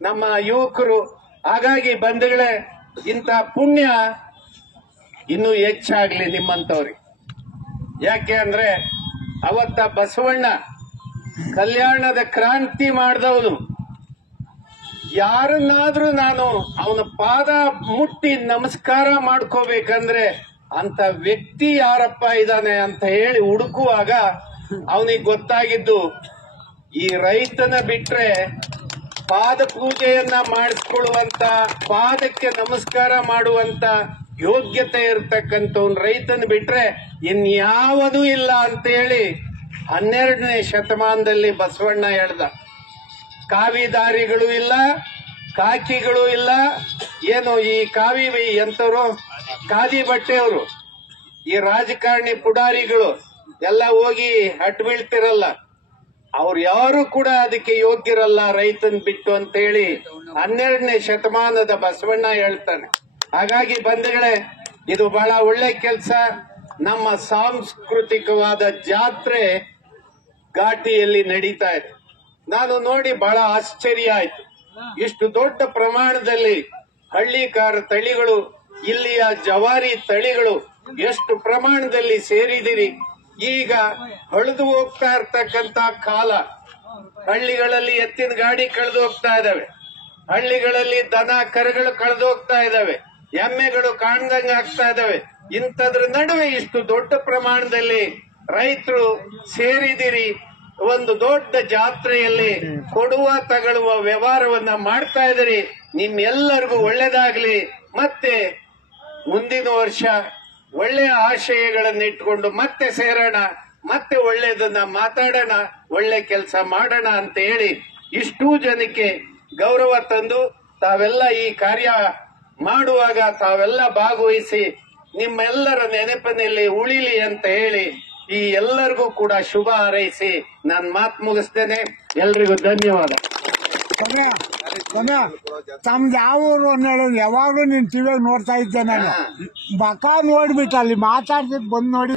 ನಮ್ಮ ಯುವಕರು. ಹಾಗಾಗಿ ಬಂಧುಗಳೇ, ಇಂಥ ಪುಣ್ಯ ಇನ್ನೂ ಹೆಚ್ಚಾಗ್ಲಿ ನಿಮ್ಮಂತವ್ರಿಗೆ. ಯಾಕೆ ಅಂದ್ರೆ ಅವತ್ತ ಬಸವಣ್ಣ ಕಲ್ಯಾಣದ ಕ್ರಾಂತಿ ಮಾಡಿದವನು. ಯಾರನ್ನಾದ್ರೂ ನಾನು ಅವನ ಪಾದ ಮುಟ್ಟಿ ನಮಸ್ಕಾರ ಮಾಡ್ಕೋಬೇಕಂದ್ರೆ ಅಂತ ವ್ಯಕ್ತಿ ಯಾರಪ್ಪ ಇದ್ದಾನೆ ಅಂತ ಹೇಳಿ ಹುಡುಕುವಾಗ ಅವನಿಗೆ ಗೊತ್ತಾಗಿದ್ದು, ಈ ರೈತನ ಬಿಟ್ರೆ ಪಾದ ಪೂಜೆಯನ್ನ ಮಾಡಿಸ್ಕೊಳ್ಳುವಂತ, ಪಾದಕ್ಕೆ ನಮಸ್ಕಾರ ಮಾಡುವಂತ ಯೋಗ್ಯತೆ ಇರತಕ್ಕಂಥವ್ನು ರೈತನ ಬಿಟ್ರೆ ಇನ್ಯಾವನೂ ಇಲ್ಲ ಅಂತೇಳಿ 12ನೇ ಶತಮಾನದಲ್ಲಿ ಬಸವಣ್ಣ ಹೇಳ್ದ. ಕಾವಿದಾರಿಗಳು ಇಲ್ಲ, ಕಾಕಿಗಳು ಇಲ್ಲ, ಏನು ಈ ಕಾವಿ ಎಂತವ್ರು ಖಾದಿ ಬಟ್ಟೆಯವರು, ಈ ರಾಜಕಾರಣಿ ಪುಡಾರಿಗಳು ಎಲ್ಲ ಹೋಗಿ ಅಟ್ ಬೀಳ್ತಿರಲ್ಲ, ಅವ್ರು ಯಾರು ಕೂಡ ಅದಕ್ಕೆ ಯೋಗ್ಯರಲ್ಲ ರೈತನ್ ಬಿಟ್ಟು ಅಂತ ಹೇಳಿ 12ನೇ ಶತಮಾನದ ಬಸವಣ್ಣ ಹೇಳ್ತಾನೆ. ಹಾಗಾಗಿ ಬಂಧುಗಳೇ, ಇದು ಬಹಳ ಒಳ್ಳೆ ಕೆಲಸ. ನಮ್ಮ ಸಾಂಸ್ಕೃತಿಕವಾದ ಜಾತ್ರೆ ಘಾಟಿಯಲ್ಲಿ ನಡೀತಾ ಇದೆ. ನಾನು ನೋಡಿ ಬಹಳ ಆಶ್ಚರ್ಯ ಆಯ್ತು. ಇಷ್ಟು ದೊಡ್ಡ ಪ್ರಮಾಣದಲ್ಲಿ ಹಳ್ಳಿಕಾರ ತಳಿಗಳು, ಇಲ್ಲಿಯ ಜವಾರಿ ತಳಿಗಳು ಎಷ್ಟು ಪ್ರಮಾಣದಲ್ಲಿ ಸೇರಿದಿರಿ. ಈಗ ಹಳಿದು ಹೋಗ್ತಾ ಇರ್ತಕ್ಕಂತ ಕಾಲ. ಹಳ್ಳಿಗಳಲ್ಲಿ ಎತ್ತಿನ ಗಾಡಿ ಕಳೆದು ಹೋಗ್ತಾ ಇದಾವೆ, ಹಳ್ಳಿಗಳಲ್ಲಿ ದನ ಕರುಗಳು ಕಳೆದು ಹೋಗ್ತಾ ಇದಾವೆ, ಎಮ್ಮೆಗಳು ಕಾಣ್ದಂಗ ಆಗ್ತಾ ಇದಾವೆ. ಇಂಥದ್ರ ನಡುವೆ ಇಷ್ಟು ದೊಡ್ಡ ಪ್ರಮಾಣದಲ್ಲಿ ರೈತರು ಸೇರಿದಿರಿ. ಒಂದು ದೊಡ್ಡ ಜಾತ್ರೆಯಲ್ಲಿ ಕೊಡುವ ತಗೊಳ್ಳುವ ವ್ಯವಹಾರವನ್ನ ಮಾಡ್ತಾ ಇದ್ದೀರಿ. ನಿಮ್ಮೆಲ್ಲರಿಗೂ ಒಳ್ಳೇದಾಗ್ಲಿ. ಮತ್ತೆ ಮುಂದಿನ ವರ್ಷ ಒಳ್ಳೆಯ ಆಶಯಗಳನ್ನು ಇಟ್ಕೊಂಡು ಮತ್ತೆ ಸೇರೋಣ, ಮತ್ತೆ ಒಳ್ಳೇದನ್ನ ಮಾತಾಡೋಣ, ಒಳ್ಳೆ ಕೆಲಸ ಮಾಡೋಣ ಅಂತ ಹೇಳಿ ಇಷ್ಟೂ ಜನಕ್ಕೆ ಗೌರವ ತಂದು ತಾವೆಲ್ಲ ಈ ಕಾರ್ಯ ಮಾಡುವಾಗ ತಾವೆಲ್ಲ ಭಾಗವಹಿಸಿ ನಿಮ್ಮೆಲ್ಲರ ನೆನಪಿನಲ್ಲಿ ಉಳಿಲಿ ಅಂತ ಹೇಳಿ ಈ ಎಲ್ಲರಿಗೂ ಕೂಡ ಶುಭ ಹಾರೈಸಿ ನಾನು ಮಾತು ಮುಗಿಸ್ತೇನೆ. ಎಲ್ರಿಗೂ ಧನ್ಯವಾದ. ತಮ್ದು ಯಾವ ಊರು ಅಂತ ಹೇಳೋದು ಯಾವಾಗ್ಲೂ ನಿನ್ ಟಿವಿಯಾಗ ನೋಡ್ತಾ ಇದ್ದೆ ನಾನು. ಬಕ ನೋಡ್ಬಿಟ್ಟು ಅಲ್ಲಿ ಮಾತಾಡ್ತಿದ್ ಬಂದ್ ನೋಡಿ.